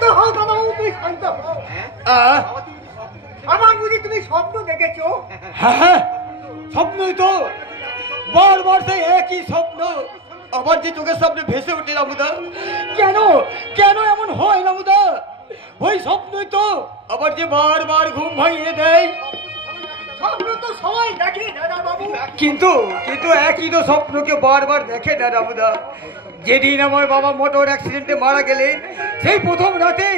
শান্ত হও দাদাবাবু, তুমি শান্ত হও। আমার বুঝি তুমি স্বপ্ন দেখেছো? হ্যাঁ, স্বপ্নই তো, বারবার সেই একই স্বপ্ন আবার যে চোখের সামনে ভেসে ওঠে রামুদা। কেন কেন এমন হয় রামুদা? ওই স্বপ্নই তো আবার যে বারবার ঘুম ভাঙিয়ে দেয়। স্বপ্ন তো সবাই দেখে দাদাবাবু, কিন্তু কিন্তু একই তো স্বপ্নকে বারবার দেখে না রামুদা। যেদিন আমার বাবা মোটর অ্যাক্সিডেন্টে মারা গেলেন, সেই প্রথম রাতে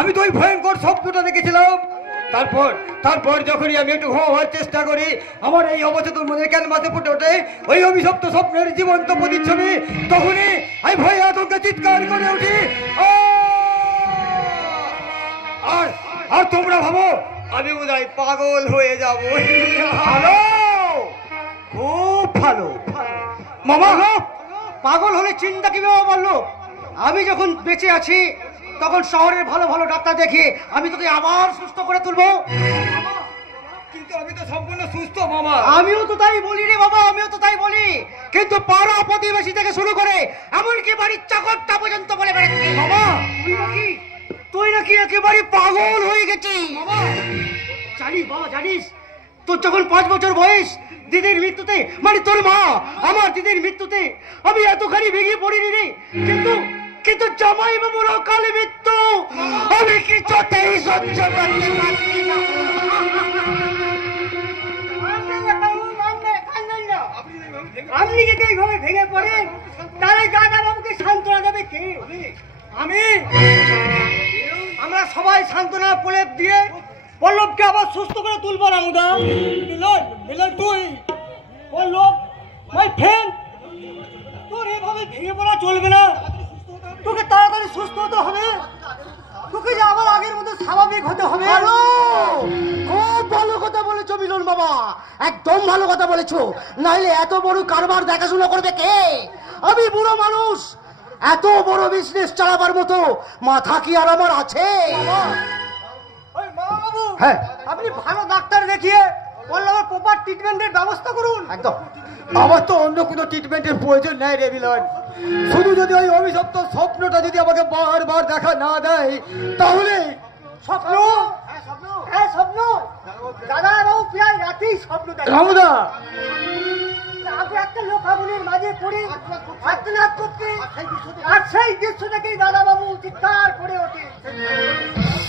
আমি তো ওই ভয়ঙ্কর স্বপ্নটা দেখেছিলাম। তারপর যখনই আমি একটু ঘুমাবার চেষ্টা করি, আমার এই অবচেতন মনের ক্যানভাসে ফুটে ওঠে ওই অভিশপ্ত স্বপ্নের জীবন্ত প্রতিচ্ছবি। তখনই আমি ভয়ে আতঙ্কে চিৎকার করে উঠি। আর তোমরা ভাবো আমি বোধহয় পাগল হয়ে যাবো। ভালো, খুব ভালো। মামা, পাগল হলে চিন্তা কিভাবে পারলো? আমি যখন বেঁচে আছি তখন শহরের ভালো ভালো ডাক্তার দেখিয়ে আমি তোকে আবার সুস্থ করে তুলবো। কিন্তু আমি তো সম্পূর্ণ সুস্থ মামা। আমিও তো তাই বলি রে বাবা, আমিও তো তাই বলি, কিন্তু পাড়া প্রতিবেশী থেকে শুরু করে এমনকি বাড়ির চাকরটা পর্যন্ত বলে বেড়াচ্ছে বাবা তুই নাকি একেবারে পাগল হয়ে গেছিস। জানিস বাবা, জানিস তোর যখন 5 বছর বয়স, দিদির মৃত্যুতে, মানে তোর মা আমার দিদির মৃত্যুতে আমি এতখানি ভেঙে পড়িনি রে, কিন্তু জামাই বাবুর অকালে মৃত্যু আমি কিছুতেই সহ্য করতে পারছি না। আপনি যদি এইভাবে ভেঙে পড়েন তাহলে দাদা বাবুকে সান্ত্বনা দেবে কে? আমরা সবাই সান্ত্বনা প্রলেপ দিয়ে পল্লবকে আবার সুস্থ করে তুলবো রামুদা। মিলন তুই পল্লব মাই ফ্রেন্ড, তোর এভাবে ভেঙে পড়া চলবে না, তোকে তাড়াতাড়ি সুস্থ হতে হবে, তোকে যে আবার আগের মতো স্বাভাবিক হতে হবে। খুব ভালো কথা বলেছো মিলন বাবা, একদম ভালো কথা বলেছো। নাইলে এত বড় কারবার দেখাশোনা করবে কে? আমি বুড়ো মানুষ, এত বড় বিজনেস চালাবার মতো মাথা কি আর আমার আছে? হ্যাঁ, আপনি ভালো ডাক্তার দেখিয়ে পল্লবের প্রপার ট্রিটমেন্টের ব্যবস্থা করুন। একদম, আমার তো অন্য কোনো ট্রিটমেন্টের প্রয়োজন নাই রে মিলন। শুধু যদি ওই অভিশপ্ত স্বপ্নটা যদি আমাকে বারবার দেখা না দেয় তাহলে। স্বপ্ন? হ্যাঁ স্বপ্ন, দাদা বাবু প্রায় রাতেই স্বপ্ন দেখে। রামুদা, আগে একটা লোকাবলীর মাঝে পড়ে আত্মনাথ করতে, আর সেই দৃশ্যটাকেই দাদা বাবু চিৎকার করে ওঠে।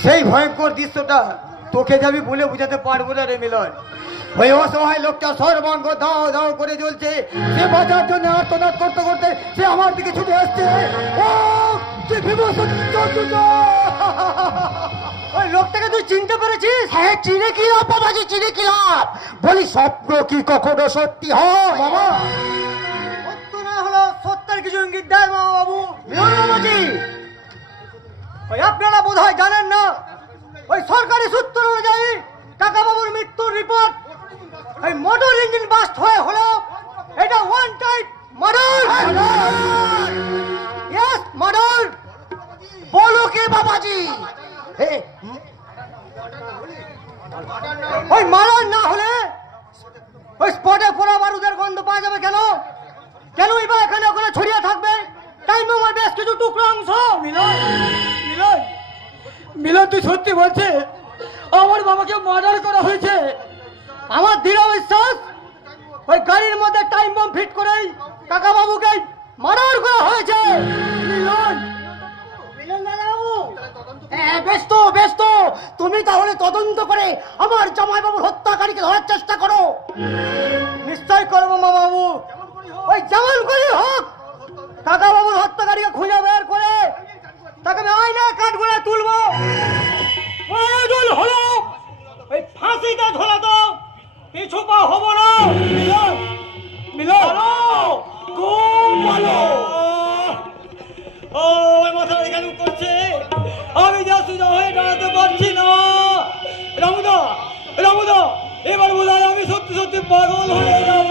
সেই ভয়ঙ্কর দৃশ্যটা তোকে যে আমি বলে বুঝাতে পারবো না রে মিলন। ওই অসহায় লোকটা সর্বাঙ্গ দাও দাও করে জ্বলছে, সে বাঁচার জন্য আর্তনাদ করতে করতে সে আমার দিকে ছুটে আসছে। ও যে বিভূষণ, ওই লোকটাকে তুই চিনতে পেরেছিস? হ্যাঁ, চিনে কি লাভ বাবাজি, চিনে কি লাভ? বলি স্বপ্ন কি কখনো সত্যি হয় বাবা? সত্য না হলো সত্যের কিছু ইঙ্গিত দেয় মামা বাবু। বাবাজি, ওই আপনারা বোধ হয় জানেন না, ওই সরকারি সূত্র অনুযায়ী কাকা বাবুর মৃত্যুর রিপোর্ট ওই মোটর ইঞ্জিন বাস্ট হয়ে হলো এটা one type murder. Yes, murder. বলো কি বাবাজি? ওই মার্ডার না হলে ওই স্পটে পোড়া বারুদের গন্ধ পাওয়া যাবে কেন? কেনই বা এখানে ওখানে ছড়িয়ে থাকবে টাইম বোমার বেশ কিছু টুকরো অংশ। মিলন তুই সত্যি বলছে আমার বাবাকে মার্ডার করা হয়েছে? আমার দৃঢ় বিশ্বাস ওই গাড়ির মধ্যে টাইম বম ফিট করেই কাকা বাবুকে মার্ডার করা হয়েছে। মিলন দাদা বাবু, বেশ তো তুমি তাহলে তদন্ত করে আমার জামাই বাবুর হত্যাকারীকে ধরার চেষ্টা করো। নিশ্চয় করবো মামা বাবু, ওই যেমন করে হোক কাকা বাবুর হত্যাকারীকে খুঁজে বের করে তাকে আমি আয়না কাঠ করে তুলবো। প্রয়োজন হলো ওই ফাঁসিতে ঝোলা তো পিছু পা হবো না। মিলন খুব ভালো। ও মাথা কেন করছে, আমি যা সুযোগ হয়ে দাঁড়াতে পারছি না। রামুদা, এবার বোধ হয় আমি সত্যি সত্যি পাগল হয়ে যাব।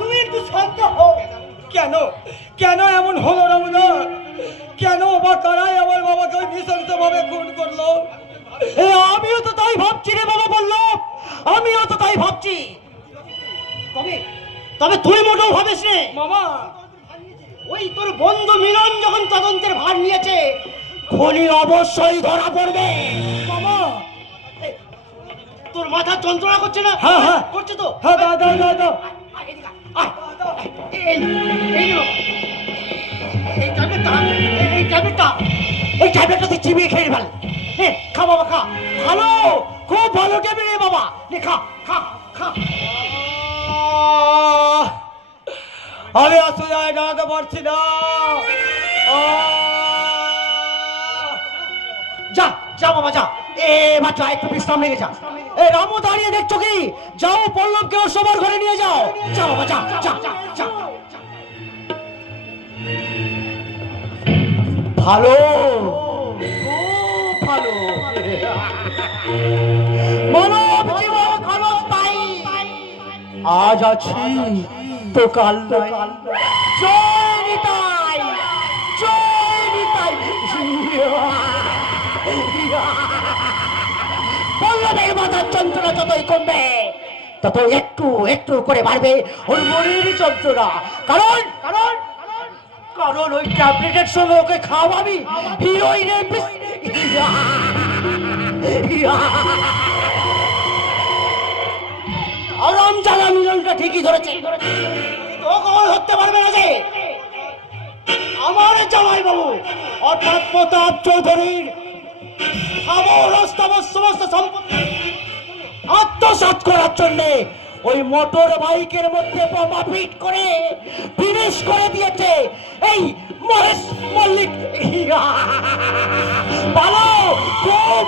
তুমি একটু শান্ত হও। কেন এমন হলো রামুদা? কেন বা কারাই আমার বাবাকে নৃশংস ভাবে খুন করলো? আমিও তো তাই ভাবছি রে বাবা, বললো আমিও তো তাই ভাবছি। তবে তুই মোটেও ভাবিস নে মামা। ওই তোর বন্ধু মিলন যখন তদন্তের ভার নিয়েছে খনি অবশ্যই ধরা পড়বে। মামা এই, তোর মাথা যন্ত্রণা করছে না? হ্যাঁ, হ্যাঁ। করছে তো? হ্যাঁ, দাও দাও দাও দাও। আয়, এদিকে আয়। আয়, এই নে বাবা। এই ট্যাবলেটটা তুই চিবিয়ে খেয়ে ফেল। হ্যাঁ, খা বাবা খা। ভালো, খুব ভালো ট্যাবলেট রে বাবা। নে খা খা খা। আমি আসলে দাঁড়াতে পারছি না। যা যা বাবা যা। এবার যা, একটু বিশ্রাম নিয়ে যা। এ রামু দাঁড়িয়ে দেখছো কি? যাও পল্লবকে ওর সবার ঘরে নিয়ে যাও। যা বাবা যা যা যা। ভালো, খুব ভালো। মানব জীবন ক্ষণস্থায়ী। আজ আছি তো কাল নাই। জয় নিতাই, জয় নিতাই। পল্লবের মাথার যন্ত্রণা যতই কমবে তত একটু একটু করে বাড়বে ওর মনের যন্ত্রণা। কারণ কারণ কারণ ওই ট্যাবলেটের সঙ্গে ওকে খাওয়াবি হিরোইনের আরাম জ্বালা মিলনটা ঠিকই ধরেছে। ও কখন ধরতে পারবে না যে আমার জামাই বাবু অর্থাৎ প্রতাপ চৌধুরীর সমস্ত সম্পত্তি আত্মসাৎ করার জন্য ওই মোটর বাইকের মধ্যে বোমা ফিট করে ফিনিশ করে দিয়েছে এই মহেশ মল্লিক। ভালো, খুব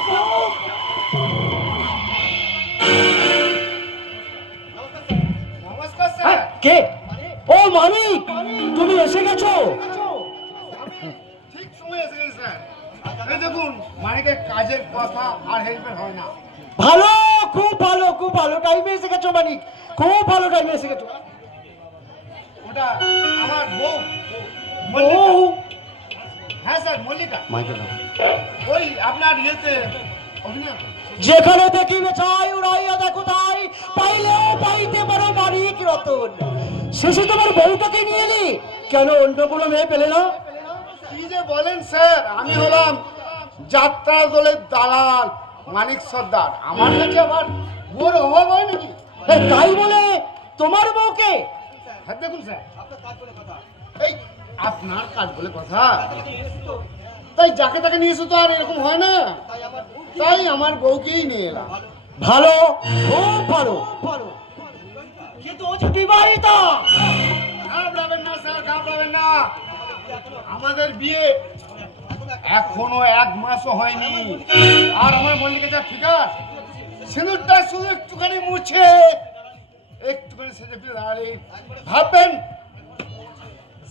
নমস্কার হ্যাঁ, কে? ও মালিক, তুমি এসে গেছো? ঠিক সময় এসে গেছে স্যার। এই দেখুন মানিকের কাজের কথা আর হেল্পের হয় না। ভালো, খুব ভালো, খুব ভালো টাইমে এসে গেছো মানিক, খুব ভালো টাইমে এসে গেছো। ওটা আমার বউ ও মল্লিকা। হ্যাঁ স্যার মল্লিকা। ওই আপনার ইয়েতে অভিনয় করে। যেখানে দেখিবে চাই উড়াইয়া দেখো তাই, পাইলেও পাইতে পারো মানিক রতন। শেষে তোমার বউটাকে নিয়ে এলি কেন? অন্য কোনো মেয়ে পেলে না? কি যে বলেন স্যার, আমি হলাম যাত্রা দলের দালাল মানিক সর্দার। আমার কাছে আবার বউর অভাব হয় নাকি? তাই বলে তোমার বউকে? হ্যাঁ দেখুন স্যার, এই আপনার কাজ বলে কথা, তাই যাকে তাকে নিয়ে এসে তো আর এরকম হয় না, তাই আমার বউকেই নিয়ে এলাম। ভালো, খুব ভালো ভালো। কিন্তু ও যে বিবাহিতা। ঘাবড়াবেন না স্যার, ঘাবড়াবেন না। আমাদের বিয়ে এখনো 1 মাসও হয়নি। আর আমার মল্লিকা যা ফিগার, সিঁদুরটা শুধু একটুখানি মুছে একটুখানি সেজে ফিরে দাঁড়ালে ভাববেন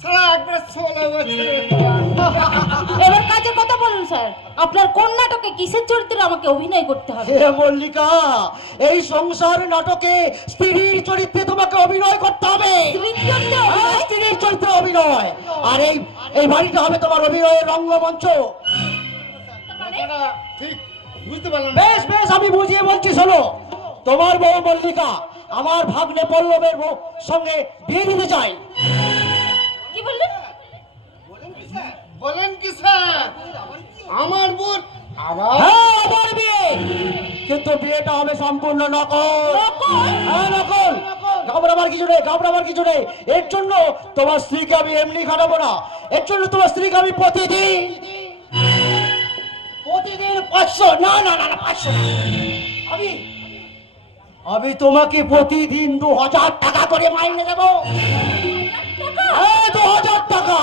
সারা 1 বছর 16 বছর। এবার কাজের কথা বলুন স্যার, আপনার কোন নাটকে কিসের চরিত্রে আমাকে অভিনয় করতে হবে? হে মল্লিকা, এই সংসার নাটকে স্ত্রীর চরিত্রে তোমাকে অভিনয় করতে হবে। স্ত্রীর চরিত্রে অভিনয়। আর এই বাড়িটা হবে তোমার অভিনয়ের রঙ্গমঞ্চ। কথাটা ঠিক বুঝতে পারলাম না। বেশ বেশ, আমি বুঝিয়ে বলছি শোনো। তোমার বউ মল্লিকা আমার ভাগ্নে পল্লবের বউ সঙ্গে বিয়ে দিতে চাই। কি বললেন? বলেন কি স্যার, আমার বোন আবার? হ্যাঁ, আবার বিয়ে। কিন্তু বিয়েটা হবে সম্পূর্ণ নকল। হ্যাঁ, নকল। ঘাবড়াবার কিছু নেই, ঘাবড়াবার কিছু নেই। এর জন্য তোমার স্ত্রীকে আমি এমনি খাটাবো না। এর জন্য তোমার স্ত্রীকে আমি প্রতিদিন 500, না না না না 500 না। আমি তোমাকে প্রতিদিন 2000 টাকা করে মাইনে দেবো। হ্যাঁ, 2000 টাকা।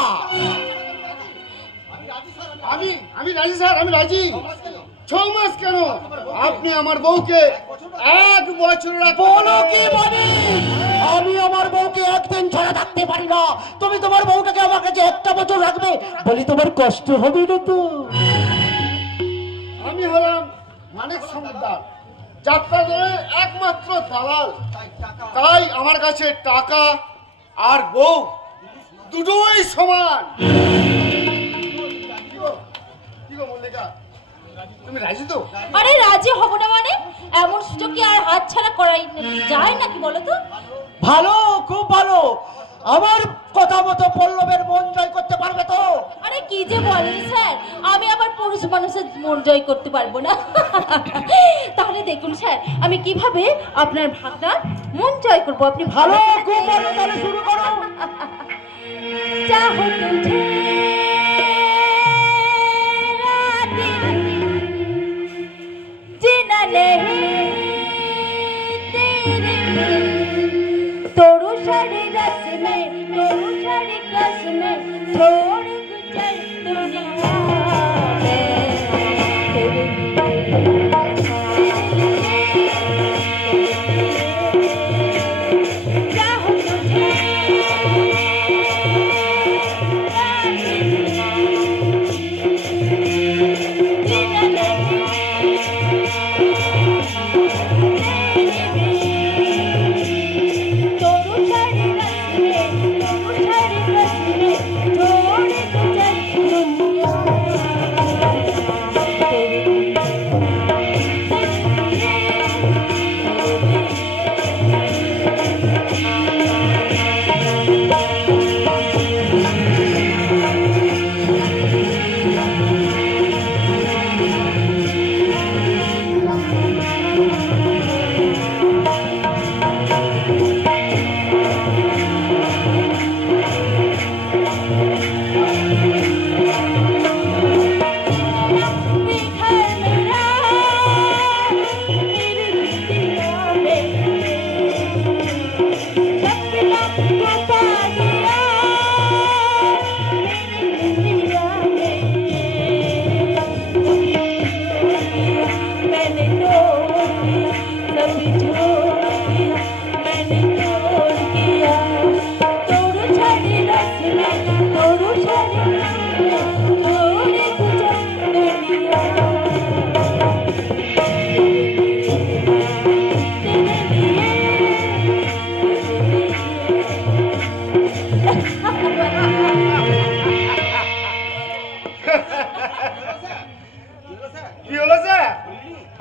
আমি রাজি স্যার, আমি রাজি। 6 মাস কেন, আপনি আমার বউকে 1 বছর বলো কি মানে? আমি আমার বউকে একদিন ছাড়া থাকতে পারি না। তুমি তোমার বউটাকে আমার কাছে 1 বছর রাখবে বলি তোমার কষ্ট হবে না তো? আমি হলাম মানিক সর্দার, যাত্রা দলের একমাত্র দালাল। তাই আমার কাছে টাকা আর বউ দুটোই সমান। কি গো মল্লিকা, তুমি রাজি তো? আরে রাজি হব না মানে? এমন সুযোগ কি আর হাত ছাড়া করাই যায় নাকি বলো তো? ভালো, খুব ভালো। আমার কথা মতো পল্লবের মন জয় করতে পারবে তো? আরে কি যে বলেন স্যার, আমি আবার পুরুষ মানুষের মন জয় করতে পারবো না। তাহলে দেখুন স্যার, আমি কিভাবে আপনার ভাগনার মন জয় করবো। আপনি ভালো, খুব ভালো, তাহলে শুরু করো। चाहो तुझे जीना नहीं तेरे तोड़ू साड़ी रस में, तोड़ू साड़ी कस में, छोड़ गुजर दुनिया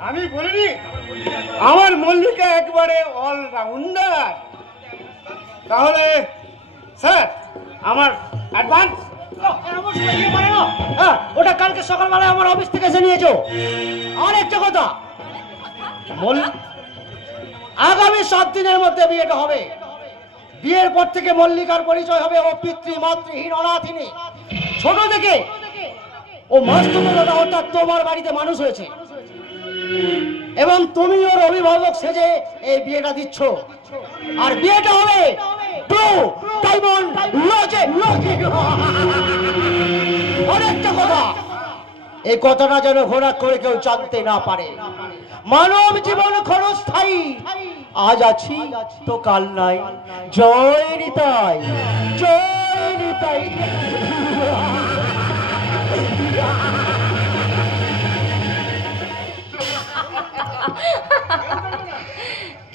আমি বলিনি আমার মল্লিকা একবারে অলরাউন্ডার? তাহলে স্যার আমার অ্যাডভান্স ওটা কালকে সকালবেলায় আমার অফিস থেকে এসে নিয়েছো। আর একটা কথা, আগামী 7 দিনের মধ্যে বিয়েটা হবে। বিয়ের পর থেকে মল্লিকার পরিচয় হবে ও পিতৃমাতৃহীন অনাথিনী। ছোট থেকে ও মাস্তুলতা অর্থাৎ তোমার বাড়িতে মানুষ হয়েছে এবং তুমি ওর অভিভাবক সেজে এই বিয়েটা দিচ্ছ। আর বিয়েটা হবে ব্লু ডায়মন্ড লজে। অনেকটা কথা, এই কথাটা যেন ঘোরা করে কেউ জানতে না পারে। মানব জীবন ক্ষণস্থায়ী, আজ আছি তো কাল নাই। জয় নিতাই, জয় নিতাই।